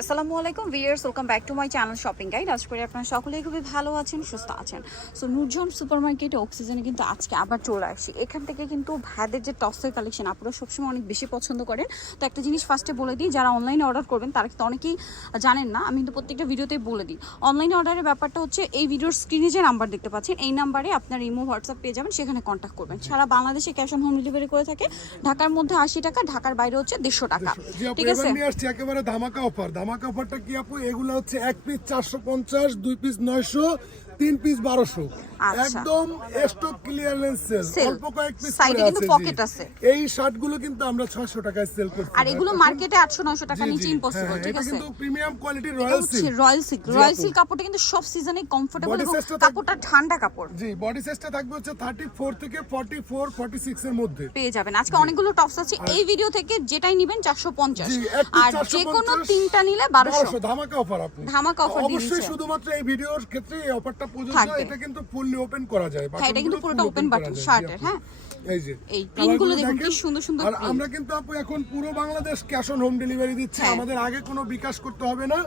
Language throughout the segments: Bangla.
আসসালামু আলাইকুম viewers, welcome back to my channel shopping guide. আশা করি আপনারা সকলেই খুবই ভালো আছেন, সুস্থ আছেন। সো নূরজাহান সুপার মার্কেটে অক্সিজেনে কিন্তু আজকে আবার চলে আসছি। এখান থেকে কিন্তু ভাইদের যে টপসের কালেকশন আপনারা সবসময় অনেক বেশি পছন্দ করেন। তো একটা জিনিস ফার্স্টে বলে দিই, যারা অনলাইনে অর্ডার করবেন তারা কিন্তু অনেকেই জানেন না, আমি কিন্তু প্রত্যেকটা ভিডিওতেই বলে দিই। অনলাইনে অর্ডারের ব্যাপারটা হচ্ছে এই ভিডিওর স্ক্রিনে যে নাম্বার দেখতে পাচ্ছেন, এই নাম্বারে আপনার ইমো হোয়াটসঅ্যাপ পেয়ে যাবেন, সেখানে কন্ট্যাক্ট করবেন। সারা বাংলাদেশে ক্যাশ অন হোম ডেলিভারি করে থাকে। ঢাকার মধ্যে 80 টাকা, ঢাকার বাইরে হচ্ছে 150 টাকা। ঠিক আছে, একেবারে ধামাকা অফার। ধামাকা অফারটা কি আপু? এগুলো হচ্ছে 1 পিস 450, 2 পিস 900, 3 পিস 1200, একদম স্টক ক্লিয়ারেন্স সেল। অল্প কয়েক পিস সাইডে কিন্তু পকেট আছে। এই শার্টগুলো কিন্তু আমরা 600 টাকায় সেল করছি, আর এগুলো মার্কেটে 800-900 টাকা নিচে ইম্পসিবল। ঠিক আছে, কিন্তু প্রিমিয়াম কোয়ালিটির রয়্যাল সিল্ক। রয়্যাল সিল্ক কাপড়টা কিন্তু সব সিজনে কমফোর্টেবল এবং কাপড়টা ঠান্ডা কাপড়। জি, বডি সাইজটা থাকবে হচ্ছে 34 থেকে 44, 46 এর মধ্যে পেয়ে যাবেন। আজকে অনেকগুলো টপস আছে, এই ভিডিও থেকে যেটাই নেবেন 450, আর যে কোনো তিনটা নিলে 1200। ধামাকা অফার আপু, ধামাকা অফার দিয়ে দিচ্ছে। অবশ্যই শুধুমাত্র এই ভিডিওর ক্ষেত্রে এই অফারটা প্রযোজ্য। এটা কিন্তু ফুললি ওপেন করা যায়, হ্যাঁ এটা কিন্তু পুরোটা ওপেন বাটন শার্টের। হ্যাঁ এই যে এই প্রিন্টগুলো দেখুন কি সুন্দর সুন্দর। আর আমরা কিন্তু আপু এখন পুরো Bangladesh cash on home delivery দিচ্ছি। আমাদের আগে কোনো বিকাশ করতে হবে না।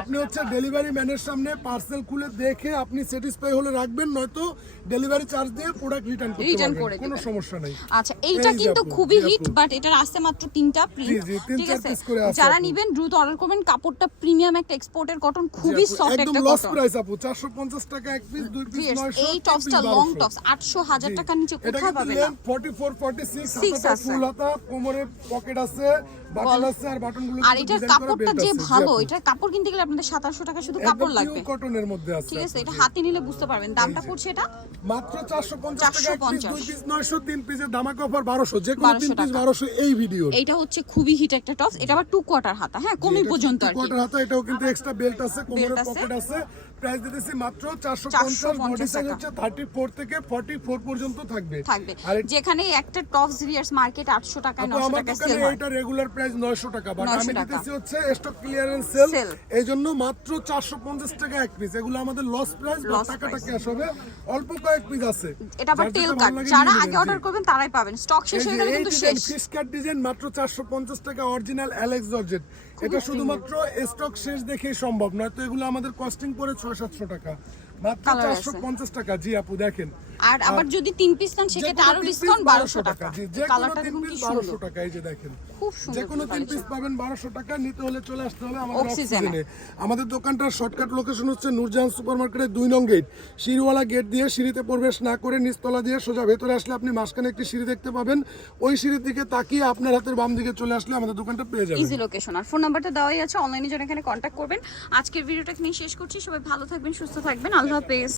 আপনি হচ্ছে ডেলিভারি ম্যানের সামনে পার্সেল খুলে দেখে আপনি স্যাটিসফাই হলে রাখবেন, নয়তো ডেলিভারি চার্জ দিয়ে প্রোডাক্ট রিটার্ন করতে পারবেন, কোনো সমস্যা নেই। আচ্ছা এইটা কিন্তু খুবই হিট, বাট এটার আছে মাত্র 3টা প্রিন্ট। ঠিক আছে, যারা নেবেন দ্রুত অর্ডার করবেন। কাপড়টা প্রিমিয়াম একটা এক্সপোর্টের কটন, খুবই সফট একটা একদম লস কটন। প্রাইস আপু, 450 টাকা এক পিস, 2 পিস 900। এই টপসটা লং টপস 800-1000 টাকার নিচে কোথাও পাবেন না। 44, 46 হাতা, ফুল হাতা, কোমরে পকেট আছে, বাটন আছে, আর বাটনগুলো আর এটার কাপড়টা যে ভালো, এটার কাপড় কিনতে গেলে আপনাদের 2700 টাকা শুধু কাপড় লাগবে। কটনের মধ্যে আছে। ঠিক আছে, এটা হাতে নিলে বুঝতে পারবেন। দামটা পড়ছে এটা মাত্র 450 টাকা এক পিস, 2 পিস 900, 3 পিসের ধামাকা অফার 1200, যে কোনো 3 পিস 1200 এই ভিডিও। এটা হচ্ছে খুবই হিট একটা টপস। এটা আবার 2 কোয়ার্টার হাতা, হ্যাঁ কোমর পর্যন্ত আর কি। কোয়ার্টার হাতা, এটাও কিন্তু এক্সট্রা বেল্ট আছে, কোমরে পকেট আছে। প্রাইস দিতেছি মাত্র 450। বডি সাইজ হচ্ছে 34 থেকে 44 পর্যন্ত থাকবে। আর যেখানে একটা টপস ভিয়ার্স মার্কেট 800 টাকায় 900 টাকায় সেল হয়, এটা রেগুলার প্রাইস 900 টাকা, বাট আমি দিতেছি হচ্ছে স্টক ক্লিয়ারেন্স সেল। এইজন্য মাত্র 450 টাকা এক পিস। এগুলো আমাদের লস প্রাইস, টাকাটা ক্যাশ হবে। অল্প কয়েক পিস আছে। এটা আবার টেল কাট, যারা আগে অর্ডার করবেন তারাই পাবেন। স্টক শেষ হয়ে গেলে কিন্তু শেষ। ফিশ কাট ডিজাইন মাত্র 450 টাকা, অরিজিনাল অ্যালেক্স জর্জেট। এটা শুধুমাত্র স্টক শেষ দেখেই সম্ভব, নয়তো এগুলো আমাদের কস্টিং পড়ে 600-700 টাকা, মাত্র 450 টাকা। জি আপু দেখেন, আর আবার যদি 3 পিস নেন সেক্ষেত্রে আরো ডিসকাউন্ট 1200 টাকা। যে কোনো 3 পিস 1200 টাকা। এই যে দেখেন, খুব সুন্দর, যে কোনো 3 পিস পাবেন 1200 টাকা। নিতে হলে চলে আসতে হবে আমাদের অক্সিজেনে। আমাদের দোকানটার শর্টকাট লোকেশন হচ্ছে নূরজাহান সুপারমার্কেটের 2 নং গেট, সিঁড়িওয়ালা গেট দিয়ে সিঁড়িতে প্রবেশ না করে নিচতলা দিয়ে সোজা ভেতরে আসলে আপনি মাঝখানে একটি সিঁড়ি দেখতে পাবেন। ওই সিঁড়ির দিকে তাকিয়ে আপনার হাতের বাম দিকে চলে আসলে আমাদের দোকানটা পেয়ে যাবেন। ইজি লোকেশন আর ফোন নাম্বারটা দেওয়াই আছে, অনলাইনে যারা এখানে কন্ট্যাক্ট করবেন। আজকের ভিডিওটা এখানে শেষ করছি। সবাই ভালো থাকবেন, সুস্থ থাকবেন, আল্লাহ হাফেজ।